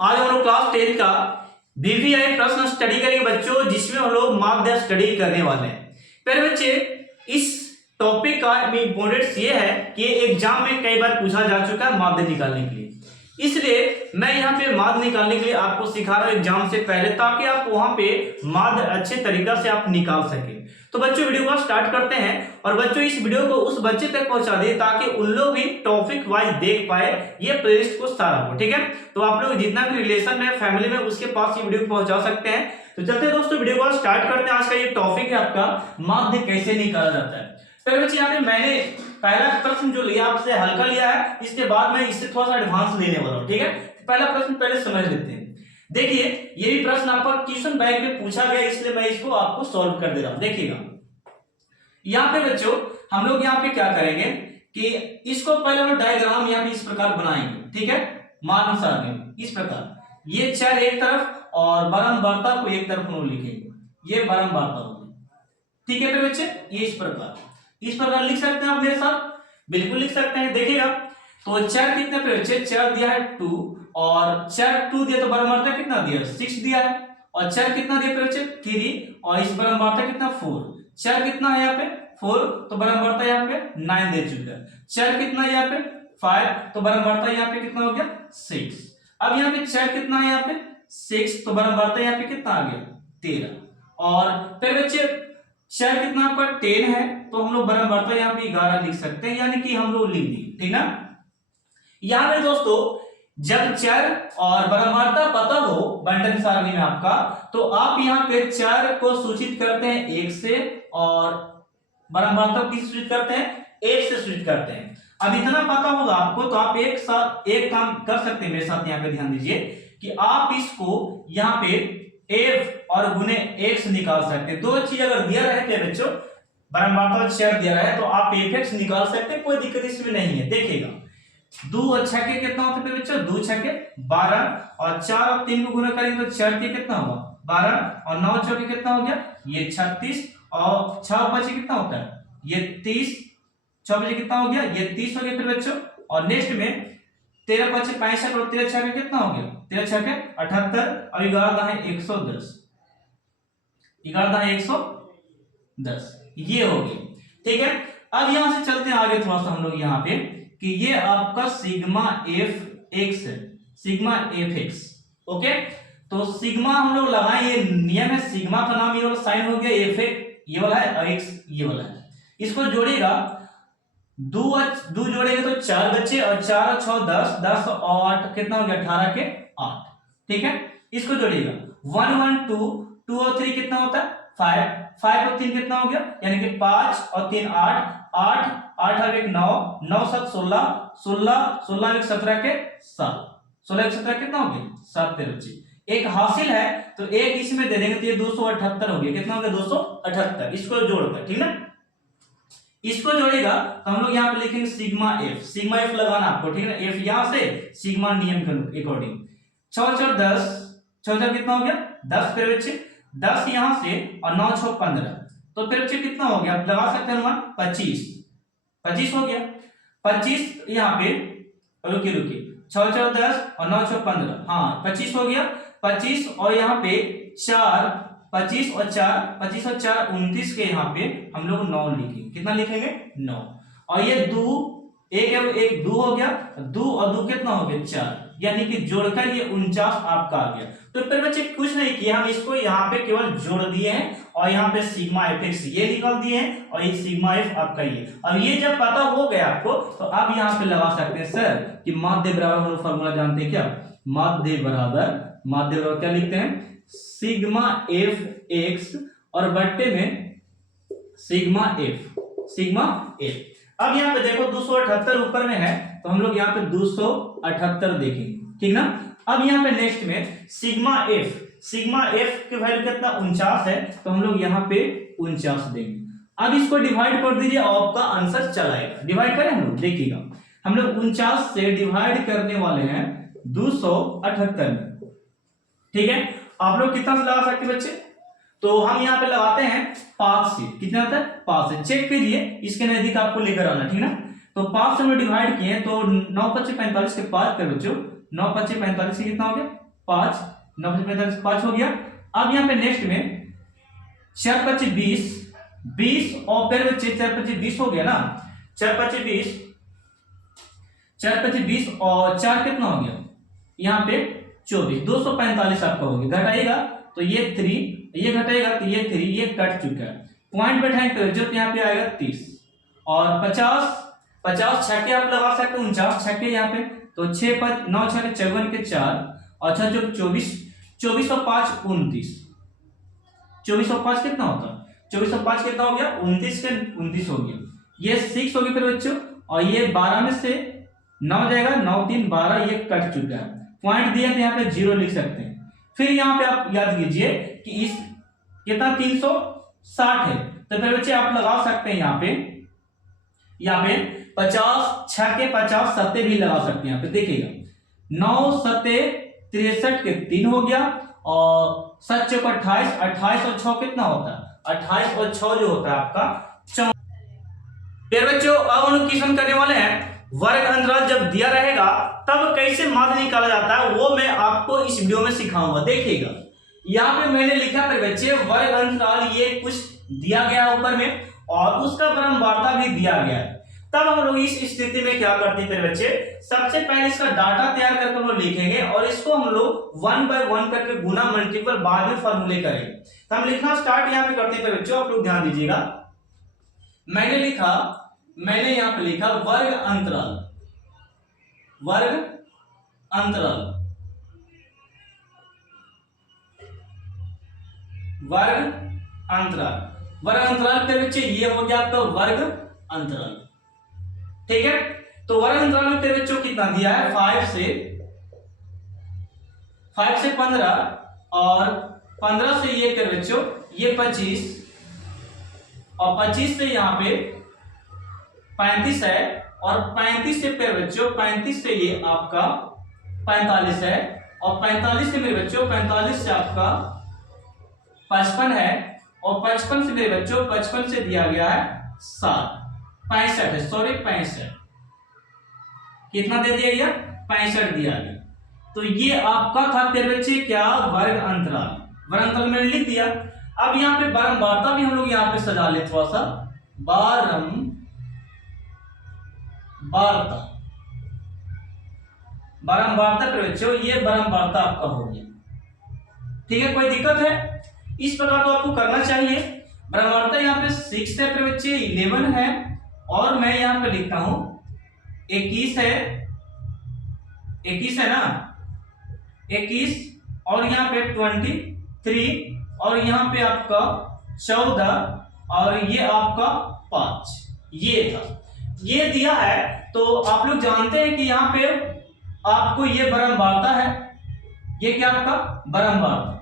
आज हम लोग क्लास 10 का बीवीआई प्रश्न स्टडी करेंगे बच्चों, जिसमें हम लोग माध्यम स्टडी करने वाले हैं। पहले बच्चे इस टॉपिक का इंपॉर्टेंस ये है कि एग्जाम में कई बार पूछा जा चुका है माध्य निकालने के लिए, इसलिए मैं यहाँ पे माध्य निकालने के लिए आपको सिखा रहा हूँ एग्जाम से पहले, ताकि आप वहां पे माध्य अच्छे तरीका से आप निकाल सके। तो बच्चों वीडियो को स्टार्ट करते हैं, और बच्चों इस वीडियो को उस बच्चे तक पहुंचा दे ताकि उन लोग भी टॉपिक वाइज देख पाए ये प्लेलिस्ट को सारा को। ठीक है, तो आप लोग जितना भी रिलेशन में फैमिली में उसके पास ये वीडियो को पहुंचा सकते हैं। तो चलते दोस्तों वीडियो को स्टार्ट करते हैं। आज का ये टॉपिक है आपका माध्य कैसे निकाला जाता है। पहले बच्चे यहाँ पे मैंने पहला प्रश्न जो लिया आपसे हल्का लिया है, इसके बाद मैं इससे थोड़ा सा एडवांस लेने वाला हूँ। ठीक है, पहला प्रश्न पहले समझ लेते हैं। देखिए ये भी प्रश्न आपका क्वेश्चन बैंक में पूछा गया, इसलिए मैं इसको आपको सॉल्व कर दे रहा हूं। देखिएगा यहाँ पे बच्चों हम लोग यहाँ पे क्या करेंगे कि इसको पहले हम डायग्राम यहाँ पे इस प्रकार बनाएंगे। ठीक है, मान सारणी इस प्रकार, ये चर एक तरफ और बारंबारता को एक तरफ हम लोग लिखेंगे, ये बारंबारता होगी। ठीक है फिर बच्चे, ये इस प्रकार लिख सकते हैं आप मेरे साथ, बिल्कुल लिख सकते हैं। देखिएगा तो चर कितने पे बच्चे, चर दिया है 2 और चर 2 दिया तो बारंबारता कितना दिया 6 दिया है, और चर कितना दिया पे बच्चे 3, और इस बारंबारता कितना 4। चर कितना है यहाँ पे 4, तो बारंबारता यहाँ पे 9 दे चुका है। चर कितना है यहाँ पे 5, तो बारंबारता यहाँ पे कितना हो गया 6। अब यहाँ पे चर कितना है यहाँ पे 6, तो बारंबारता यहाँ पे कितना आ गया 13। और फिर बच्चे चर कितना आपका 10 है, तो हम लोग बारंबारता यहाँ पे 11 लिख सकते हैं, यानी कि हम लोग लिख दिए। ठीक ना, यहाँ पे दोस्तों जब चर और बारंबारता पता हो बंटन सारणी में आपका, तो आप यहाँ पे चर को सूचित करते हैं 1 से और बारंबारता को किस सूचित करते हैं 1 से सूचित करते हैं। अब इतना पता होगा आपको, तो आप एक साथ एक काम कर सकते हैं मेरे साथ। यहाँ पे ध्यान दीजिए कि आप इसको यहाँ पे f और गुने x निकाल सकते हैं। दो चीज अगर दिया रहे बच्चों, बारंबारता चर दिया रहे, तो आप fx निकाल सकते हैं, कोई दिक्कत इसमें नहीं है। देखिएगा 2 और 6 के कितना होते हैं बच्चों, 2 6 के 12, और 4 और 3 को गुना करेंगे तो 4 के कितना होगा 12, और 9 4 के कितना हो गया ये 36, और 6 और 5 कितना होता है ये 30, 6 बजे कितना हो गया ये 30 हो गया फिर बच्चों। और नेक्स्ट में 13 5 65 और 13 6 के कितना हो गया 13 6 के 78, और 11 दाएं 110, 11 दाएं 110, ये हो गई। ठीक है, अब यहां से चलते हैं आगे थोड़ा सा हम लोग यहाँ पे कि ये आपका सिग्मा एफ एक्स है, सिग्मा एफ एक्स। ओके, तो सिग्मा हम लोग लगाए, ये नियम है, सिग्मा का नाम ये वाला साइन हो गया, एफ ये वाला है और एक्स ये वाला है। इसको जोड़ेगा 2 जोड़ेगा तो 4 बच्चे, और 4 और 6 10, 10 और 8 कितना हो गया 18 के 8। ठीक है, इसको जोड़ेगा 1 1 2, 2 और 3 कितना होता है 5, 5 और 3 कितना हो गया, यानी कि 5 और 3 8, 8 8 और 1 9, 9 7 16, 16 16 1 17 के 7, 16 1 17 कितना हो गया 7 बच्चे। एक हासिल है तो एक इसमें दे देंगे तो ये 278 हो गया, कितना हो गया 278। इसको जोड़कर, ठीक ना, इसको जोड़ेगा तो हम लोग यहाँ पे लिखेंगे सिग्मा एफ, सिग्मा एफ लगाना आपको। ठीक है, एफ यहाँ से सिग्मा नियम के अकॉर्डिंग 6 4 10, 6 4 कितना हो गया 10 फिर बच्चे, 10 यहाँ से और 9 6 15, तो फिर बच्चे कितना हो गया आप लगा सकते हैं अनुमान 25 हो गया। 25 यहाँ पे रुकिए 6 4 10 और 9 6 15, हाँ 25 हो गया। 25 और यहाँ पे 4, 25 और 4 29 के यहाँ पे हम लोग 9 लिखेंगे, कितना लिखेंगे 9, और ये 2 एक 2 हो गया, 2 और 2 कितना हो गया 4, यानी कि जोड़कर ये 49 आपका आ गया। तो फिर बच्चे कुछ नहीं किया, हम इसको यहाँ पे केवल जोड़ दिए हैं, और यहाँ पे सिग्मा एफ एक्स ये निकाल दिए हैं, और ये सिग्मा एफ आपका ये। अब ये जब पता हो गया आपको, तो आप यहाँ पे लगा सकते हैं सर कि माध्य बराबर, हम लोग फॉर्मूला जानते हैं क्या, माध्य बराबर क्या लिखते हैं सिग्मा एफ एक्स और बट्टे में सिग्मा एफ। अब यहाँ पे देखो 278 ऊपर में है, तो हम लोग यहाँ पे 278 देखेंगे। ठीक ना, अब यहाँ पे नेक्स्ट में सिग्मा एफ की वैल्यू कितना 49 है, तो हम लोग यहाँ पे 49 देंगे। अब इसको डिवाइड कर दीजिए, आपका आंसर चला आएगा। डिवाइड करें हम लोग, देखिएगा हम लोग 49 से डिवाइड करने वाले हैं 278 में। ठीक है, आप लोग कितना से लगा सकते बच्चे, तो हम यहाँ पे लगाते हैं 5 से, कितना आता है 5 से, चेक कीजिए इसके नजदीक आपको लेकर आना। ठीक ना, तो 5 से हम डिवाइड किए तो 9 5 45 के 5 पे बच्चों, 9 5 45 से कितना हो गया 5, 9 से 45 5 हो गया। अब यहाँ पे नेक्स्ट में 4 5 20, 20 और फिर बच्चे 4 5 20 हो गया ना, 4 5 20, 4 5 20 और 4 कितना हो गया यहाँ पे 24, 245 आपका हो गया। घटाएगा तो ये 3, ये घटाएगा तो ये 3, ये कट चुका है। पॉइंट बैठाएंगे तो यहाँ पे आएगा 30 और 50 छक्के आप लगा सकते हैं, 49 छक्के यहाँ पे, तो 6 5 9 6 54 के 4 और 6 24, 24 और 5 29, 24 और 5 कितना होता है, 24 और 5 कितना हो गया 29 के 29 हो गया। ये 6 हो गया फिर बच्चों, और ये 12 में से 9 जाएगा, 9 3 12, ये कट चुका है। पॉइंट दिया तो यहाँ पे 0 लिख सकते हैं। फिर यहाँ पे आप याद कीजिए कि इस कितना 360 है, तो फिर बच्चे आप लगा सकते हैं यहाँ पे 50 6 के 50 सत्ते भी लगा सकते हैं। यहाँ पे देखिएगा 9 सत्ते 63 के 3 हो गया, और 7 चौक 28, 28 और 6 कितना होता है 28 और 6 जो होता है आपका 4। फिर बच्चों अब हम लोग क्वेश्चन करने वाले हैं, वर्ग अंतराल जब दिया रहेगा तब कैसे माध्य निकाला जाता है, वो मैं आपको इस वीडियो में सिखाऊंगा। देखिएगा यहाँ पे मैंने लिखा फिर बच्चे वर्ग अंतराल, ये कुछ दिया गया ऊपर में और उसका क्रमवार्ता भी दिया गया है। तब हम लोग इस स्थिति में क्या करते हैं फिर बच्चे, सबसे पहले इसका डाटा तैयार करके हम लोग लिखेंगे और इसको हम लोग 1 बाय 1 करके गुना मल्टीपल बाद में फॉर्मूले करेंगे। तो हम लिखना स्टार्ट यहाँ पे करते हैं फिर बच्चों, आप लोग ध्यान दीजिएगा। मैंने यहाँ पे लिखा वर्ग अंतराल, वर्ग अंतराल, वर्ग अंतराल, वर्ग अंतराल के बच्चे ये हो गया आपका वर्ग अंतराल। ठीक है, तो वर्ग अंतराल में तेरे बच्चों कितना दिया है 5 से 15 और 15 से ये तेरे बच्चों ये 25 और 25 से यहाँ पे 35 है और 35 से फिर बच्चों 35 से ये आपका 45 है और 45 से मेरे बच्चों 45 से आपका 55 है और 55 से मेरे बच्चों 55 से दिया गया है 7, 65 है, सॉरी 65, कितना दे दिया गया 65 दिया गया। तो ये आपका था मेरे बच्चे क्या वर्ग अंतराल, वर्ग अंतराल मैंने लिख दिया। अब यहाँ पे बारंबारता भी हम लोग यहाँ पे सजा ले थोड़ा सा, बारंबारता के बच्चों ये बारंबारता आपका हो गया। ठीक है, कोई दिक्कत है, इस प्रकार तो आपको करना चाहिए। बारंबारता यहाँ पे 6 है फिर बच्चे 11 है और मैं यहाँ पे लिखता हूं 21 है, 21 है ना 21 और यहाँ पे 23 और यहाँ पे आपका 14 और ये आपका 5, ये था, ये दिया है। तो आप लोग जानते हैं कि यहाँ पे आपको ये बारंबारता है, ये क्या आपका बारंबारता,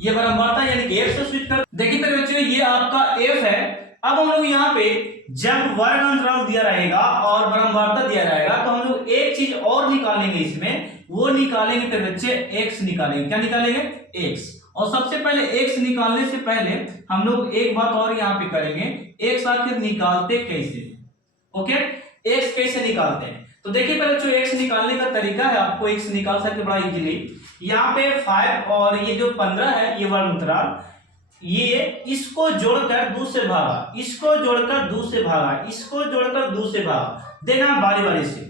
ये बारंबारता यानी कि f से स्विच कर। देखिए फिर बच्चों ये आपका f है। अब हम लोग यहाँ पे जब वर्ग अंतराल दिया रहेगा और बारंबारता दिया रहेगा तो हम लोग एक चीज और निकालेंगे इसमें, वो निकालेंगे फिर बच्चे x निकालेंगे। क्या निकालेंगे x, और सबसे पहले x निकालने से पहले हम लोग एक बात और यहाँ पे करेंगे, x आखिर निकालते कैसे, ओके x कैसे निकालते हैं। तो देखिए पहले जो x निकालने का तरीका है, आपको x निकाल सकते बड़ा इजीली। यहाँ पे 5 और ये जो 15 है ये वर्ग अंतराल, ये इसको जोड़कर 2 से भागा, इसको जोड़कर 2 से भागा, इसको जोड़कर 2 से भागा देना बारी बारी से।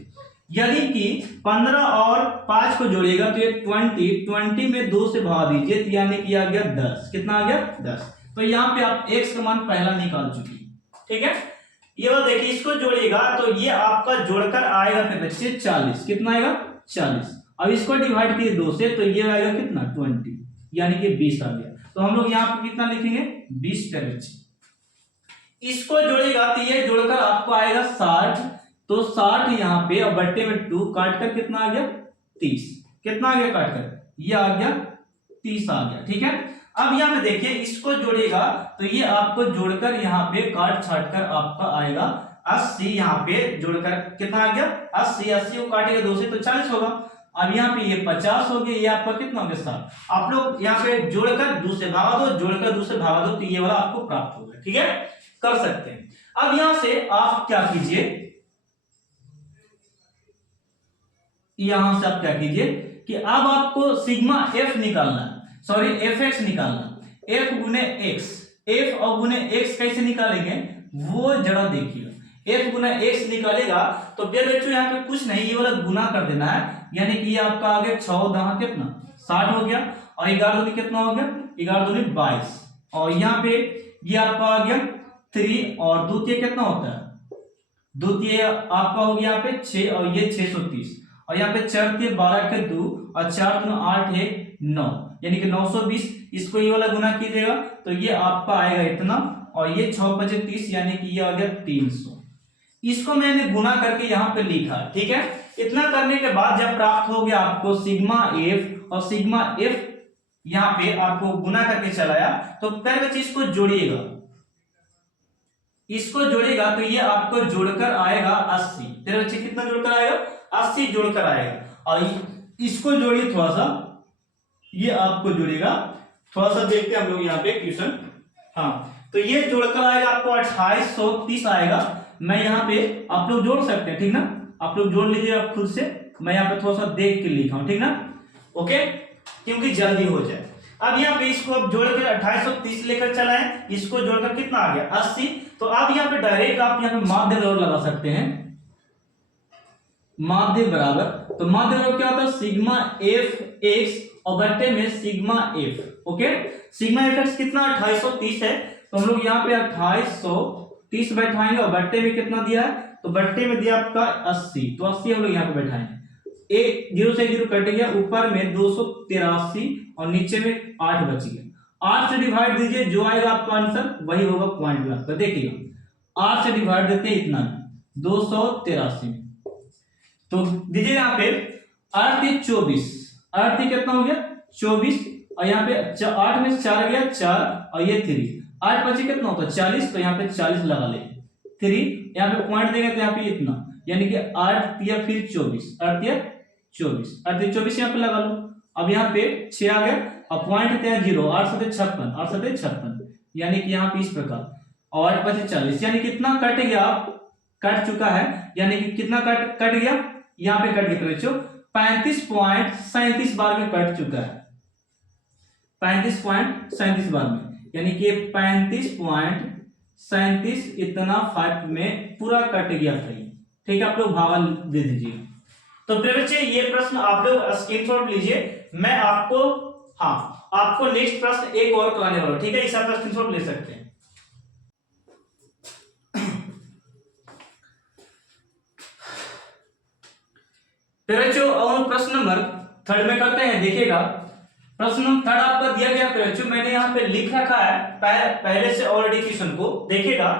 यदि कि 15 और 5 को जोड़िएगा तो ये 20 में 2 से भाग दीजिए तो यानी कि आ गया 10, कितना आ गया 10। तो यहाँ पे आप x का मान पहला निकाल चुकी। ठीक है, ये बात देखिए, इसको जोड़िएगा तो ये आपका जोड़कर आएगा फिर बच्चे 40, कितना आएगा 40। अब इसको डिवाइड किए 2 से तो ये आएगा कितना 20 यानी कि 20 आ गया। तो हम लोग यहाँ पे कितना लिखेंगे 20 पे बच्चे। इसको जोड़ेगा तो ये जोड़कर आपको आएगा 60, तो 60 यहाँ पे और बट्टे में 2 काट कर कितना आ गया 30, कितना आ गया काट कर ये आ गया 30 आ गया। ठीक है, अब यहाँ पे देखिए इसको जोड़ेगा तो ये आपको जोड़कर यहाँ पे काट छाट कर आपका आएगा 80, यहाँ पे जोड़कर कितना आ गया 80, 80 को काटेगा 2 से तो 40 होगा। अब यहाँ पे ये 50 हो गया, ये आपका कितना हो गया 60। आप लोग यहाँ पे जोड़कर 2 से भागा दो, जोड़कर 2 से भागा दो तो ये वाला आपको प्राप्त होगा। ठीक है, कर सकते हैं। अब यहां से आप क्या कीजिए, यहां से आप क्या कीजिए कि अब आपको सिग्मा एफ निकालना है, सॉरी एफ एक्स निकालना। एफ गुने एक्स, एफ और गुने एक्स कैसे निकालेंगे वो जरा देखिए। एफ गुना एक्स निकालेगा तो फिर बच्चों यहाँ पे कुछ नहीं, ये वाला गुना कर देना है, यानी कि ये आपका आ गया 6 दहा कितना 60 हो गया, और 11 दूनी कितना हो गया 11 दूनी 22, और यहाँ पे ये आपका आ गया 3, और द्वितीय कितना होता है, द्वितीय आपका हो गया यहाँ पे 6, और ये 630, और यहाँ पे 4 3 12 के 2, और 4 2 8 1 9, यानी कि 920। इसको ये वाला गुना कीजिएगा तो ये आपका आएगा इतना, और ये 6 5 30, यानी कि ये आ गया 300। इसको मैंने गुना करके यहाँ पे लिखा, ठीक है। इतना करने के बाद जब प्राप्त हो गया आपको सिग्मा एफ, और सिग्मा एफ यहाँ पे आपको गुना करके चलाया, तो पहले बच्चे इसको जोड़िएगा, इसको जोड़ेगा तो ये आपको जोड़कर आएगा 80। फिर बच्चे कितना जोड़कर आएगा 80 जोड़कर आएगा, और इसको जोड़िए थोड़ा सा, ये आपको जोड़ेगा थोड़ा सा, देखते हैं हम लोग यहाँ पे क्वेश्चन। हाँ, तो ये जोड़कर आएगा आपको 2830 आएगा। मैं यहाँ पे आप लोग जोड़ सकते हैं, ठीक ना, आप लोग जोड़ लीजिए आप खुद से, मैं यहाँ पे थोड़ा सा देख के लिखा हूं, ठीक ना, ओके, क्योंकि जल्दी हो जाए। अब यहाँ पे इसको अब जोड़कर 2830 लेकर चलाएं, इसको जोड़कर कितना आ गया 80। तो अब यहाँ पे डायरेक्ट आप यहाँ पे माध्य बराबर लगा सकते हैं, माध्य बराबर, तो माध्य बराबर क्या होता है सिग्मा एफ एक्स और बट्टे में sigma F, okay. Sigma F x कितना 2830 है, तो हम लोग यहाँ पे 2830 बैठाएंगे, और बट्टे में कितना दिया है, तो बट्टे में दिया आपका 80, तो 80 हम लोग यहाँ पे बैठाएंगे। एक 0 से 0 कट गया, ऊपर में 283 और नीचे में 8 बच गया। 8 से डिवाइड दीजिए, जो आएगा आपका आंसर वही होगा पॉइंट में आपका। देखिएगा 8 से डिवाइड देते हैं इतना 283, तो दीजिए यहाँ पे 8 3 24, 8 3 कितना हो गया 24, और यहाँ पे 8 में 4 गया 4, और ये 3, 8 बचे कितना होता है 40, तो यहाँ पे 40 लगा ले 3, यहाँ पे पॉइंट देंगे तो यहाँ पे इतना, यानी कि 8 या फिर 24, 8 या 24, 8 या 24 यहाँ पे लगा लो। अब यहाँ पे 6 आ गया, अब पॉइंट है 0, 8 7 56, 8 7 56, यानी कि यहाँ पे इस प्रकार, और 8 5 40, यानी कितना कट गया, कट चुका है, यानी कि कितना कट गया, यहाँ पे कट गया बच्चों 35.37 बार में कट चुका है, 35.37 बार में, यानी कि 35.37 इतना 5 में पूरा कट गया था। ठीक है, आप लोग भागा दे दीजिए। तो फिर बच्चे ये प्रश्न आप लोग स्क्रीनशॉट लीजिए, मैं आपको आपको नेक्स्ट प्रश्न एक और कराने वाला हूं, ठीक है, इस आप स्क्रीनशॉट ले सकते हैं। फिर बच्चों और प्रश्न नंबर 3 में करते हैं। देखिएगा प्रश्न नंबर 3 आपका दिया गया बच्चों, मैंने यहाँ पे लिख रखा है पहले से ऑलरेडी क्वेश्चन को। देखिएगा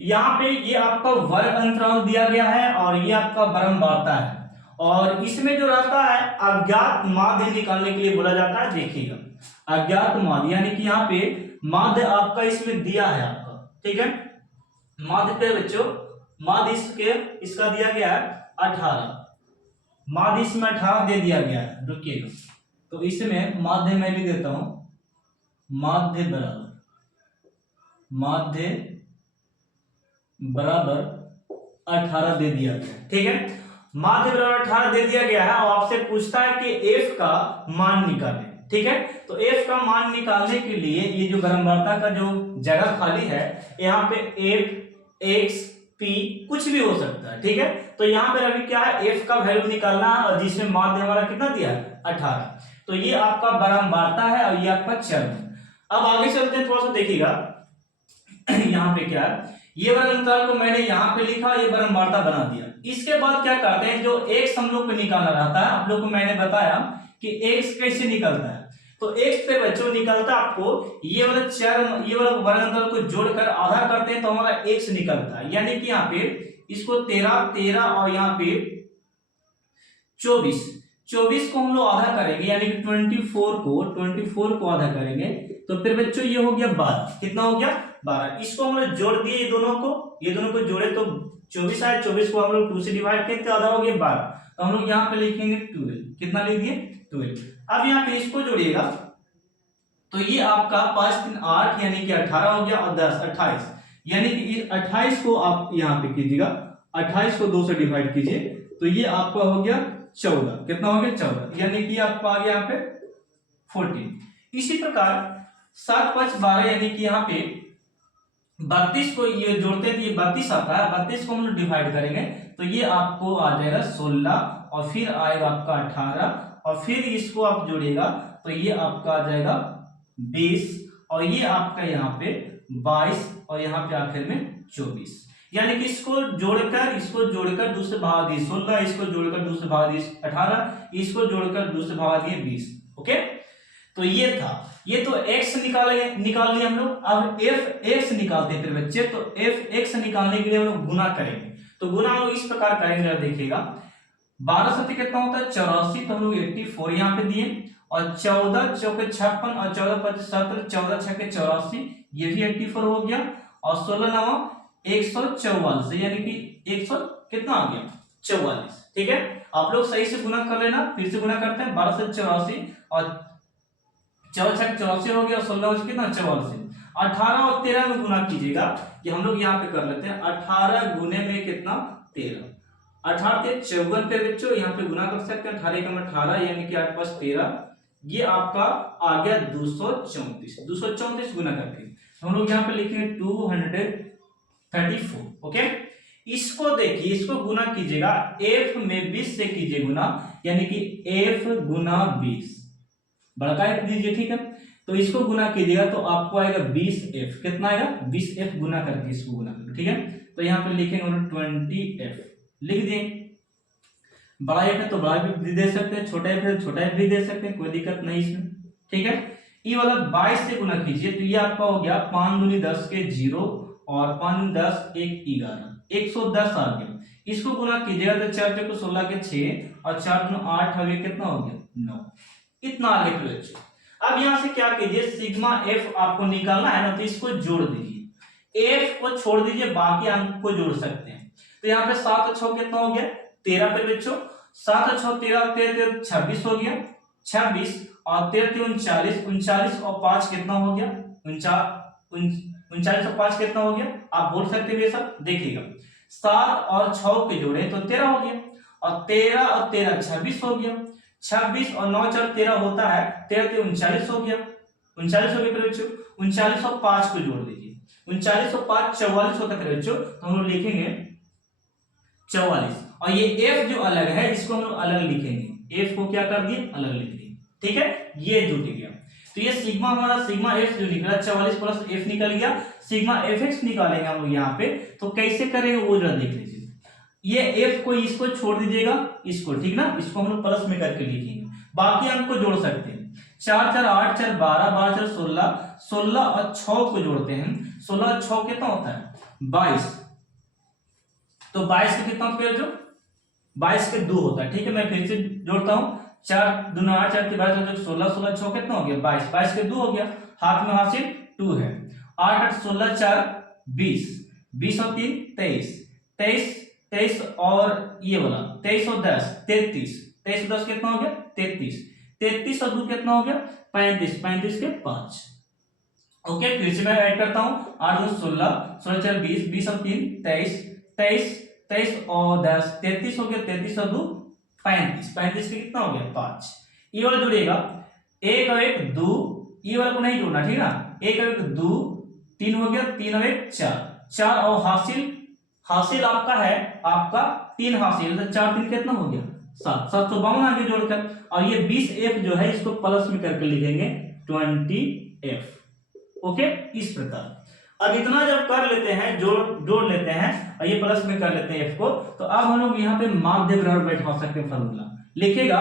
यहाँ पे ये आपका वर्ग अंतराल दिया गया है और ये आपका बारंबारता है, और इसमें जो रहता है अज्ञात माध्य निकालने के लिए बोला जाता है। देखिएगा अज्ञात माध्य, यानी कि यहाँ पे माध्य आपका इसमें दिया है आपका, ठीक है, माध्य पे बच्चों माध्य इसका दिया गया है 18, माध्य इसमें 18 दे दिया गया है। रुकिएगा, तो इसमें माध्य मैं भी देता हूं, माध्य बराबर 18 दे दिया गया, ठीक है, माध्य बराबर 18 दे दिया गया है। और आपसे पूछता है कि एफ का मान निकालें, ठीक है। तो एफ का मान निकालने के लिए ये जो बारंबारता का जो जगह खाली है, यहाँ पे एफ एक्स पी कुछ भी हो सकता है, ठीक है। तो यहाँ पे अभी क्या है, एफ का वैल्यू निकालना है, और जिसमें माध्य हमारा कितना दिया है 18, तो ये आपका बारंबारता है और ये आपका चर है। अब आगे चलते हैं, थोड़ा सा देखिएगा यहाँ पे क्या है, ये वर्ग अंतराल को मैंने यहाँ पे लिखा, ये बारंबारता बना दिया। इसके बाद क्या करते हैं, जो एक्स हम लोग को निकालना रहता है, आप लोग को मैंने बताया कि एक्स कैसे निकलता है। तो एक्स पे बच्चों निकलता आपको ये वाला चर, ये वाला वर्ग अंतराल को जोड़कर आधा करते हैं तो हमारा एक्स निकलता है, यानी कि यहाँ पे इसको 13 और यहाँ पे 24 को हम लोग आधा करेंगे, यानी कि 24 को आधा करेंगे, तो फिर बच्चों ये हो गया 12, कितना हो गया 12। इसको हम लोग जोड़ दिए, ये दोनों को जोड़े तो 24 आया, 24 को हम लोग 2 से डिवाइड किए तो आधा हो गया 12, तो हम लोग यहाँ पे लिखेंगे 12, कितना लिख दिए 12। अब यहाँ पे इसको जोड़िएगा तो ये आपका 5 3 8 यानी कि 18 हो गया, और 10 28, यानी कि इस 28 को आप यहाँ पे कीजिएगा, 28 को 2 से डिवाइड कीजिए तो ये आपका हो गया 14, कितना हो गया 14, यानी कि आपको आ गया यहाँ पे 14। इसी प्रकार 7 5 12 यानी कि यहाँ पे 32 को ये जोड़ते थे, ये 32 आता है, 32 को हम लोग डिवाइड करेंगे तो ये आपको आ जाएगा 16 और फिर आएगा आपका 18 और फिर इसको आप जोड़ेगा तो ये आपका आ जाएगा 20 और ये आपका यहाँ पे 22 और यहाँ पे आखिर में 24, यानी कि इसको जोड़कर दूसरे भाग दिए 16, इसको जोड़कर दूसरे भाग दिए 18, इसको जोड़कर दूसरे भाग दिए 20। ओके, तो ये था, ये तो x निकाल लिया हम लोग। अब f(x) निकालते हैं फिर बच्चे, तो f(x) निकालने के लिए हम लोग गुना करेंगे। तो गुना हम लोग इस प्रकार करेंगे, देखिएगा 12 सत्ते कितना होता है 84, तो हम लोग 84 यहाँ पे दिए और 14 चौके 56 और 14 पच्चीस 70, 14 छक्के 84, ये भी 84 हो गया और 16 नवा 144, यानी कि 100 कितना आ गया 44। ठीक है, आप लोग सही से गुना कर लेना, फिर से गुना करते हैं 12 से 84 और 14 छक 84 हो गया और 16 कितना 44, 18 और 13 में गुना कीजिएगा, ये हम लोग यहाँ पे कर लेते हैं 18 गुने में कितना 13, 18 से 54 पे बच्चों यहाँ पे गुना कर सकते हैं, 18 का 18 यानी कि 8 5 13, ये आपका आ गया 234 गुना करके हम लोग यहाँ पे लिखेंगे 234। ओके, इसको देखिए, इसको गुना कीजिएगा f में 20 से कीजिए गुना, यानी कि f गुना 20 बड़का f दीजिए। ठीक है, तो इसको गुना कीजिएगा तो आपको आएगा 20f, कितना आएगा 20f गुना करके इसको गुना करके। ठीक है, तो यहाँ पे लिखेंगे 20f लिख दें। बड़ा f है तो बड़ा भी दे सकते हैं, छोटा f है तो छोटा f भी दे सकते हैं, कोई दिक्कत नहीं इसमें। ठीक है, ये वाला 22 से गुना कीजिए तो ये आपका हो गया 5 दूनी 10 के 0 और 5 दूनी 10 1 11, 110 आ गया। इसको गुना कीजिएगा तो 4 चौके 16 के 6 और 4 दूनी 8 हो गया, कितना हो गया 9, इतना आगे फिर बच्चों। अब यहां से क्या कीजिए, सिग्मा एफ आपको निकालना है ना, तो इसको जोड़ दीजिए, एफ को छोड़ दीजिए, बाकी अंक को जोड़ सकते हैं। तो यहाँ पे 7 और 6 कितना हो गया 13 पे बच्चों, 7 और 6 13, 13 26 हो गया 26 और 13 39, 39 और 5 कितना हो गया 39 और 5 कितना हो गया, आप बोल सकते हैं सब। देखिएगा 7 और 6 के जोड़े तो 13 हो गया और 13 और 13 26 हो गया, 26 और 9 4 13 होता है, 13 39 हो गया, 39 हो गया बच्चों। 39 और 5 को जोड़ दीजिए, 39 और 5 44 होता है बच्चों, तो हम लोग लिखेंगे 44 और ये f जो अलग है इसको हम लोग अलग लिखेंगे, f को क्या कर दिए अलग लिख दिए। ठीक है, ये जुट गया। तो ये सिग्मा हमारा सिग्मा f जो निकला 44 प्लस f निकल गया, सिग्मा fx निकालेंगे हम लोग यहाँ पे, तो कैसे करेंगे वो जरा देख लीजिए। ये f को इसको छोड़ दीजिएगा इसको, ठीक ना, इसको हम लोग प्लस में करके लिखेंगे, बाकी अंक को जोड़ सकते हैं। 4 4 8 4 12, 12 4 16, 16 और 6 को जोड़ते हैं, 16 और 6 कितना होता है 22, तो 22 के कितना पेड़ जो 22 के 2 होता है। ठीक है, मैं फिर से जोड़ता हूँ, 4 दूना 8 4 12 16, 16 6 कितना हो गया 22, 22 के 2 हो गया, हाथ में हासिल 2 है, 8 8 16 4 20, 20 और 3 23, 23 23 और ये वाला 23 और 10 33, 23 और 10 कितना हो गया 33, 33 और 2 कितना हो गया 35, 35 के 5। ओके, फिर से मैं ऐड करता हूँ, 8 2 16, 16 4 20, 20 और 3 23, 23 23 और 10 33 हो गया, 33 और 2 35, 35 के कितना हो गया 5। ये वाला जुड़ेगा, 1 और 1 2, ये वाला को नहीं जोड़ना, ठीक ना, 1 और 1 2, 3 हो गया, 3 और 1 4, 4 और हासिल आपका है आपका 3 हासिल, तो 4 3 कितना हो गया 7, 752 आगे जोड़कर, और ये 20f जो है इसको प्लस में करके लिखेंगे 20f। ओके, इस प्रकार अब इतना जब कर लेते हैं, जोड़ लेते हैं और ये प्लस में कर लेते हैं f को, तो अब हम लोग यहाँ पे माध्य बराबर बैठा सकते हैं, फॉर्मूला लिखेगा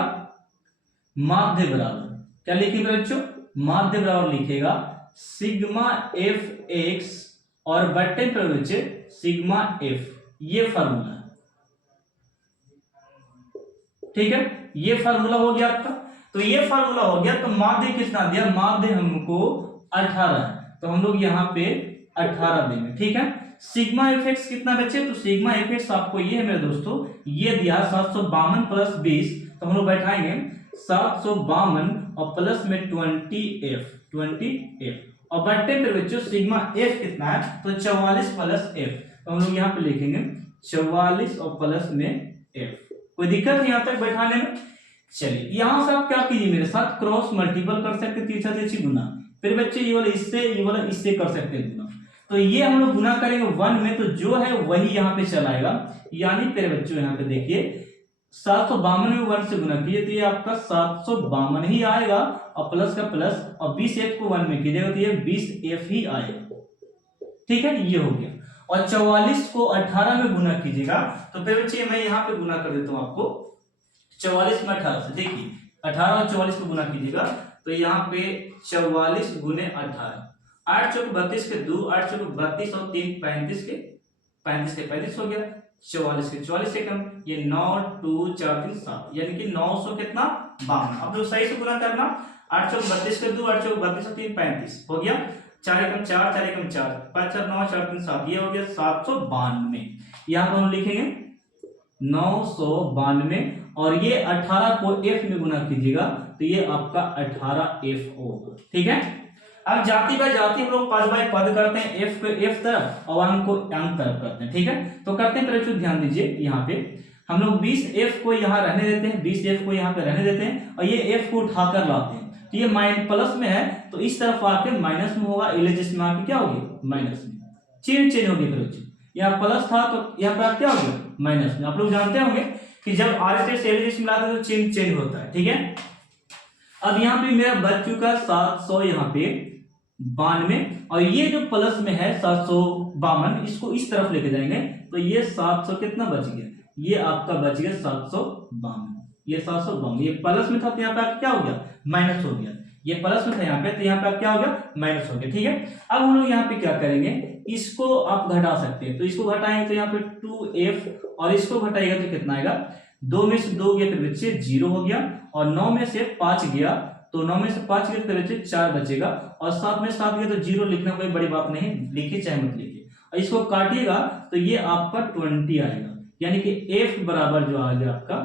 माध्य बराबर, क्या लिखेगा बच्चों माध्य बराबर लिखेगा सिग्मा एफ एक्स और बट्टे पर बच्चे सिग्मा एफ, ये फार्मूला है। ठीक है, ये फार्मूला हो गया आपका, तो ये फार्मूला हो गया। तो माध्य कितना दिया, माध्य हमको 18 है, तो हम लोग यहाँ पे 18 देंगे। ठीक है, सिग्मा एफ एक्स कितना बच्चे, तो सिग्मा एफ एक्स आपको ये है मेरे दोस्तों, ये दिया 752 प्लस 20, तो हम लोग बैठाएंगे 752 और प्लस में 20f और बट्टे पे बच्चों सिग्मा एफ कितना है, तो 44 प्लस एफ, तो हम लोग यहाँ पे लिखेंगे 44 और प्लस में एफ। कोई दिक्कत नहीं यहाँ तक बैठाने में। चलिए यहाँ से आप क्या कीजिए, मेरे साथ क्रॉस मल्टीपल कर सकते, तिरछा तिरछी गुना, फिर बच्चे ये वाला इससे, ये वाला इससे कर सकते हैं गुना। तो ये हम लोग गुना करेंगे 1 में, तो जो है वही यहाँ पे चलाएगा, यानी फिर बच्चों यहाँ पे देखिए 752 में 1 से गुना कीजिए तो ये आपका 752 ही आएगा, और प्लस का प्लस, और 20f को 1 में कीजिएगा तो ये 20f ही आएगा। ठीक है, ये हो गया। और 44 को 18 में गुना कीजिएगा तो फिर बच्चे मैं यहाँ पे गुना कर देता हूँ आपको 44 में 18 से। देखिए 18 और 44 को गुना कीजिएगा तो यहाँ पे 44 गुने 18, 8 चौक 32 के 2, 8 चौक 32 और 3 35 के 35 हो गया, 44 के 44 से कम, ये 9 2 4 3 7, यानी कि 900 कितना 52। अब लोग सही से गुना करना, 8 चौक 32 के 2, 8 चौक 32 और 3 35 हो गया, 4 एकम 4, 4 एकम 4, 5 4 9, 4 3 7, ये हो गया 792। यहाँ पर हम लिखेंगे 992, और ये 18 को f में गुना कीजिएगा तो ये आपका 18f होगा। ठीक है, अब जाति बाय जाति हम लोग पद बाय पद करते हैं, f को f तरफ और अंक को अंक तरफ करते हैं। ठीक है, तो करते हैं बच्चों, ध्यान दीजिए यहाँ पे हम लोग 20f को यहाँ रहने देते हैं, 20f को यहाँ पे रहने देते हैं, और ये f को उठाकर लाते हैं तो ये माइनस प्लस में है तो इस तरफ आके माइनस में होगा, एलएचएस में आके क्या होगी माइनस में, चेंज होगी। फिर बच्चों यहाँ प्लस था तो यहाँ पर क्या हो गया माइनस में। आप लोग जानते होंगे कि जब आरएचएस एलएचएस मिलाते हैं तो चेंज होता है। ठीक है, अब यहाँ पे मेरा बच चुका 700 यहाँ पे 92, और ये जो प्लस में है 752, इसको इस तरफ लेके जाएंगे तो ये 700 कितना बच गया, ये आपका बच गया 752, ये 752, ये प्लस में था तो यहाँ पे क्या हो गया माइनस हो गया, ये प्लस में था यहाँ पे तो यहाँ पे क्या हो गया माइनस हो गया। ठीक है, अब हम लोग यहाँ पे क्या करेंगे, इसको आप घटा सकते हैं, तो इसको घटाएंगे तो यहाँ पे 2f, और इसको घटाएगा तो कितना आएगा, 2 में से 2 गया फिर बच्चे 0 हो गया, और 9 में से 5 गया तो 9 में से 5 गया फिर बच्चे 4 बचेगा, और 7 में 7 गया तो 0 लिखना कोई बड़ी बात नहीं, लिखिए चाहे मत लिखिए, और इसको काटिएगा तो ये आपका 20 आएगा, यानी कि f बराबर जो आ गया आपका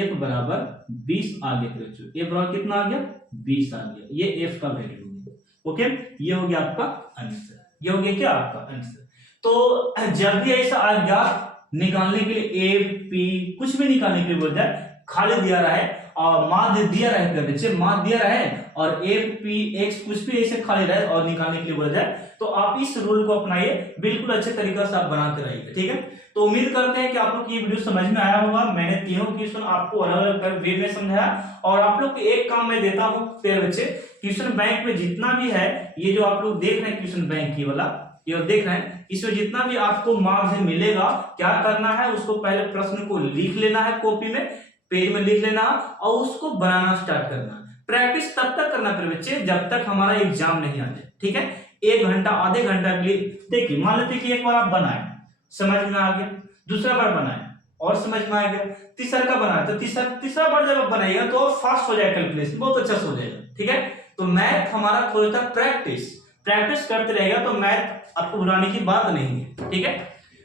f बराबर 20 आ गया बच्चों, f बराबर कितना आ गया 20 आ गया, ये f का वैल्यू हो गया। ओके, ये हो गया आपका आंसर, ये हो गया क्या आपका आंसर। तो जब भी ऐसा अज्ञात निकालने के लिए ए पी कुछ भी निकालने के लिए बोलता है, खाली दिया रहा है और माध्य दिया रहे बच्चे, माध्य दिया रहे और ए पी एक्स कुछ भी ऐसे खाली रहे और निकालने के लिए बोला जाए तो आप इस रूल को अपनाइए, बिल्कुल अच्छे तरीके से आप बनाते रहिए। ठीक है, तो उम्मीद करते हैं कि आप लोग की वीडियो समझ में आया होगा। मैंने तीनों क्वेश्चन आपको अलग अलग वे में समझाया, और आप लोग को एक काम मैं देता हूँ प्यारे बच्चे, ट्यूशन बैंक में जितना भी है, ये जो आप लोग देख रहे हैं ट्यूशन बैंक की वाला ये देख रहे हैं, इसमें जितना भी आपको मार्क्स मिलेगा, क्या करना है, उसको पहले प्रश्न को लिख लेना है, कॉपी में पेज में लिख लेना और उसको बनाना स्टार्ट करना। प्रैक्टिस तब तक करना फिर बच्चे जब तक हमारा एग्जाम नहीं आ जाए। ठीक है, 1 घंटा आधे घंटा के लिए देखिए, मान लेते कि एक बार आप बनाए समझ में आ गया, दूसरा बार बनाए और समझ में आ गया, तीसरा का बनाए तो तीसरा बार जब आप बनाइएगा तो फास्ट हो जाएगा, कैलकुलेशन बहुत अच्छा से हो जाएगा। ठीक है, तो मैथ हमारा थोड़ा सा प्रैक्टिस करते रहेगा तो मैथ आपको भुलाने की बात नहीं है। ठीक है,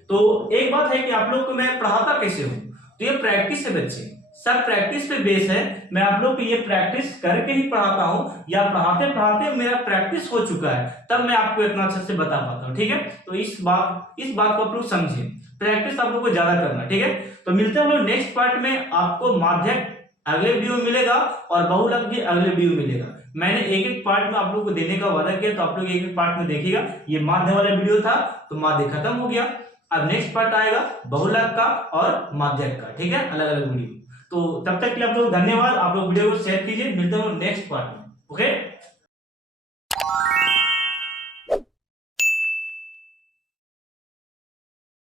तो एक बात है कि आप लोग को मैं पढ़ाता कैसे हूं, तो ये प्रैक्टिस है बच्चे, सब प्रैक्टिस पे बेस है। मैं आप लोग को ये प्रैक्टिस करके ही पढ़ाता हूं, या पढ़ाते पढ़ाते मेरा प्रैक्टिस हो चुका है तब मैं आपको इतना अच्छे से बता पाता हूं। ठीक है, तो इस बात को आप लोग समझे, प्रैक्टिस आप लोग को ज्यादा करना। ठीक है, तो मिलते हैं हम लोग नेक्स्ट पार्ट में, आपको माध्यक अगले वीडियो में मिलेगा और बहुलक भी अगले वीडियो में मिलेगा। मैंने एक पार्ट में आप लोग को देने का वादा किया, तो आप लोग एक पार्ट में देखिएगा। ये माध्य वाला वीडियो था तो माध्य खत्म हो गया, अब नेक्स्ट पार्ट आएगा बहुलक का और माध्यक का। ठीक है, अलग अलग वीडियो। तो तब तक के लिए आप लोग धन्यवाद, आप लोग वीडियो को शेयर कीजिए, मिलते हैं नेक्स्ट पार्ट में। ओके।